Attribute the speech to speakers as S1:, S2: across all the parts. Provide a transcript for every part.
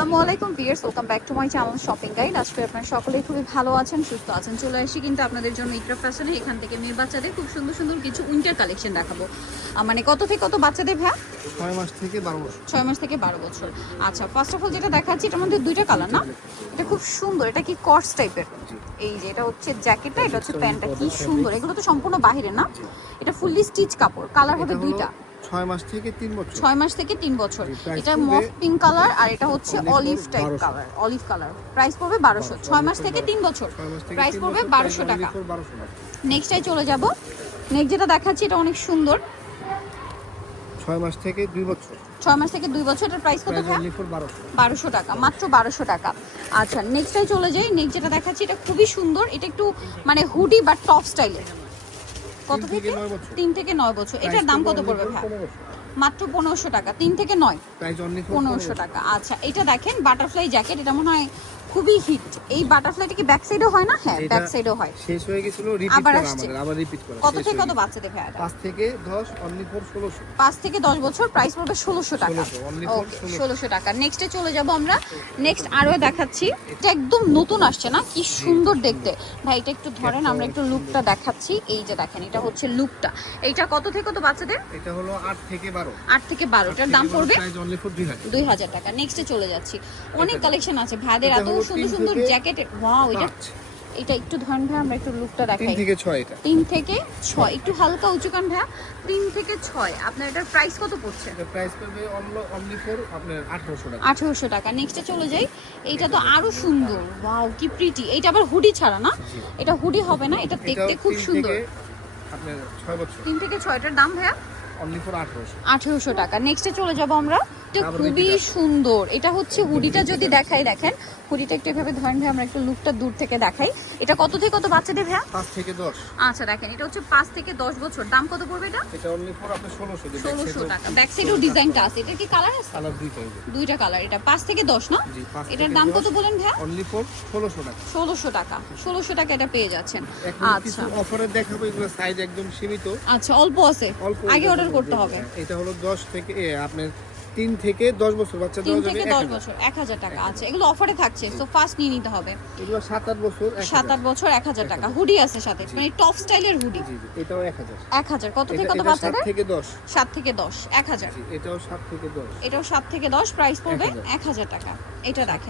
S1: আসসালামু আলাইকুম viewers welcome back to my channel shopping guide আজকে আপনারা সকলেই খুবই ভালো আছেন সুস্থ আছেন। চলে আসি কিন্তু আপনাদের জন্য ইকরা ফ্যাশনে এখান থেকে মেয়ে বাচ্চাদের খুব সুন্দর সুন্দর কিছু উইন্টার কালেকশন দেখাবো। মানে কত থেকে কত বাচ্চাদের ভ্যা
S2: ছয় মাস থেকে বারো বছর।
S1: ছয় মাস থেকে বারো বছর। আচ্ছা ফার্স্ট অফ অল যেটা দেখাচ্ছি এটার মধ্যে দুইটা কালার না? এটা খুব সুন্দর। এটা কি কর্স টাইপের এই যে এটা হচ্ছে জ্যাকেটটা এটা হচ্ছে প্যান্টটা। কি সুন্দর। এগুলো তো সম্পূর্ণ বাহিরে না? এটা ফুললি স্টিচ কাপড়। কালার হবে দুইটা।
S2: ছয় মাস থেকে তিন বছর।
S1: ছয় মাস থেকে তিন বছর। এটা মফ পিঙ্ক কালার আর এটা হচ্ছে
S2: olive
S1: type colour olive colour price পড়বে বারোশো। ছয় মাস থেকে তিন বছর। প্রাইস পড়বে
S2: বছর,
S1: বারোশো
S2: price
S1: টাকা।
S2: only for 1200 টাকা
S1: নেক্সটাই চলে যাব। নেক্সট যেটা দেখাচ্ছি এটা অনেক সুন্দর।
S2: ছয় মাস থেকে দুই বছর।
S1: ছয় মাস থেকে দুই বছর এটার প্রাইস কত
S2: বারোশো।
S1: বারোশো টাকা মাত্র বারোশো টাকা। আচ্ছা নেক্সটাই চলে যাই। নেক্সট যেটা দেখাচ্ছি এটা খুবই সুন্দর। এটা একটু মানে হুডি বা টপ স্টাইলের কত
S2: থেকে।
S1: তিন থেকে নয় বছর। এটার দাম কত পড়বে ভাই? মাত্র পনেরোশো টাকা। তিন থেকে নয়?
S2: প্রাইস অনলি ফর
S1: পনেরোশো। টাকা। আচ্ছা এটা দেখেন বাটারফ্লাই জ্যাকেট এটা মনে হয় খুবই হিট এই বাটারফ্লাইটা কি ব্যাক সাইডও হয় না? হ্যাঁ ব্যাক সাইডও হয়।
S2: শেষ হয়ে গেছিল রিপিট
S1: আবার আসছে।
S2: আমাদের আবার রিপিট করা
S1: কত থেকে কত। বাচ্চাদের ভাই এটা
S2: পাঁচ থেকে দশ অনলি ফর ষোলোশো।
S1: পাঁচ থেকে দশ বছর প্রাইস পড়বে ষোলোশো টাকা।
S2: 1600,
S1: ওকে
S2: 1600
S1: ষোলোশো। টাকা। নেক্সটে চলে যাব আমরা। নেক্সট আরও দেখাচ্ছি। এটা একদম নতুন আসছে না? কি সুন্দর দেখতে। ভাই এটা একটু ধরেন আমরা একটু লুকটা দেখাচ্ছি। এই যে দেখেন এটা হচ্ছে লুকটা এইটা কত থেকে কত বাচ্চাদের?
S2: এটা হলো আট থেকে বারো।
S1: আট থেকে বারো। এটার দাম পড়বে
S2: প্রাইস অনলি ফর দুই হাজার।
S1: দুই হাজার টাকা। নেক্সটে চলে যাচ্ছি। অনেক কালেকশন আছে। ভাইদের এত সুন্দর সুন্দর
S2: থেকে
S1: ওয়াও এটা এটা একটু ধরেন ভাই আমরা একটু লুকটা
S2: তিন
S1: দেখাই।
S2: থেকে ছয় এটা।
S1: তিন থেকে একটু হালকা উঁচু কান তিন থেকে ছয় আপনার এটার প্রাইস কত পড়ছে?
S2: এটা প্রাইস পড়বে অনলি ফর আপনার আঠারোশো টাকা।
S1: আঠেরোশো টাকা। নেক্সটে চলে যাই। এইটা তো আরও সুন্দর। ওয়াও কি প্রিটি এইটা আবার হুডি ছাড়া না? এটা হুডি হবে না এটা দেখতে খুব সুন্দর।
S2: আপনার ছয় বছর।
S1: তিন থেকে ছয়টার দাম ভাইয়া?
S2: অনলি ফর আঠারোশো।
S1: আঠেরোশো টাকা। নেক্সটে চলে যাব আমরা। এটা খুবই সুন্দর। এটা হচ্ছে হুডিটা যদি দেখাই দেখেন। হুডিটা একটু এভাবে ধরেন ভাই আমরা একটু লুকটা দূর থেকে দেখাই। এটা কত থেকে কত বাচ্চাদের ভাইয়া?
S2: পাঁচ থেকে দশ।
S1: আচ্ছা দেখেন এটা হচ্ছে পাঁচ থেকে দশ বছর। দাম কত পড়বে এটা?
S2: এটা অনলি ফর আপনার ষোলোশো
S1: ষোলোশো টাকা। ব্যাক সাইডেও ডিজাইনটা আছে। এটা কি কালার আছে?
S2: কালার দুই টাইপের
S1: দুইটা কালার এটা পাঁচ থেকে দশ না? এটার দাম কত বলেন ভাইয়া?
S2: অনলি ফর ষোলোশো টাকা।
S1: ষোলোশো টাকা। ষোলোশো টাকা এটা পেয়ে যাচ্ছেন। আচ্ছা।
S2: অফারে দেখাবো এগুলো সাইজ একদম সীমিত।
S1: আচ্ছা অল্প আছে। আগে অর্ডার করতে হবে।
S2: এটা হলো দশ থেকে আপনার তিন থেকে দশ বছর বাচ্চা
S1: তিন থেকে দশ বছর এক হাজার টাকা আছে। এগুলো অফারে থাকছে তো ফার্স্ট নিয়ে নিতে হবে।
S2: এগুলো সাত আট বছর
S1: সাত আট বছর এক হাজার টাকা। হুডি আছে সাথে মানে টপ স্টাইলের হুডি
S2: এটাও এক হাজার।
S1: এক হাজার। কত থেকে কত
S2: এটা সাত থেকে দশ।
S1: সাত থেকে দশ এক হাজার।
S2: এটাও সাত থেকে দশ।
S1: এটাও সাত থেকে দশ প্রাইস পড়বে এক হাজার টাকা। এটা
S2: এক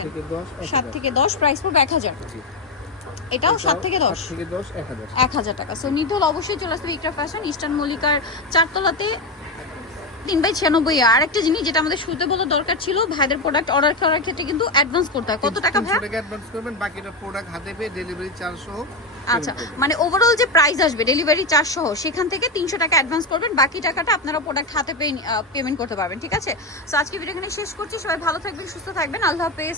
S1: সাত থেকে দশ প্রাইস পড়বে এক হাজার। এটাও সাত থেকে দশ।
S2: এক হাজার।
S1: টাকা। সো নিতে হলে অবশ্যই চলে আসবে ইকরা ফ্যাশন ইস্টার্ন মল্লিকার চারতলাতে। তিন বাই ছিয়ানব্বই আর একটা জিনিস যেটা আমাদের শুরুতে বলা দরকার ছিল ভাইদের প্রোডাক্ট অর্ডার করার ক্ষেত্রে কিন্তু অ্যাডভান্স করতে হয়। কত টাকা ভাই
S2: অ্যাডভান্স করবেন বাকিটা প্রোডাক্ট হাতে পেয়ে ডেলিভারি চার্জ সহ
S1: আচ্ছা মানে ওভারঅল যে প্রাইস আসবে ডেলিভারি চার্জ সহ সেখান থেকে তিনশো টাকা অ্যাডভান্স করবেন বাকি টাকাটা আপনারা প্রোডাক্ট হাতে পেয়ে পেমেন্ট করতে পারবেন ঠিক আছে? সো আজকে ভিডিও এখানে শেষ করছি সবাই ভালো থাকবেন সুস্থ থাকবেন আল্লাহ হাফেজ।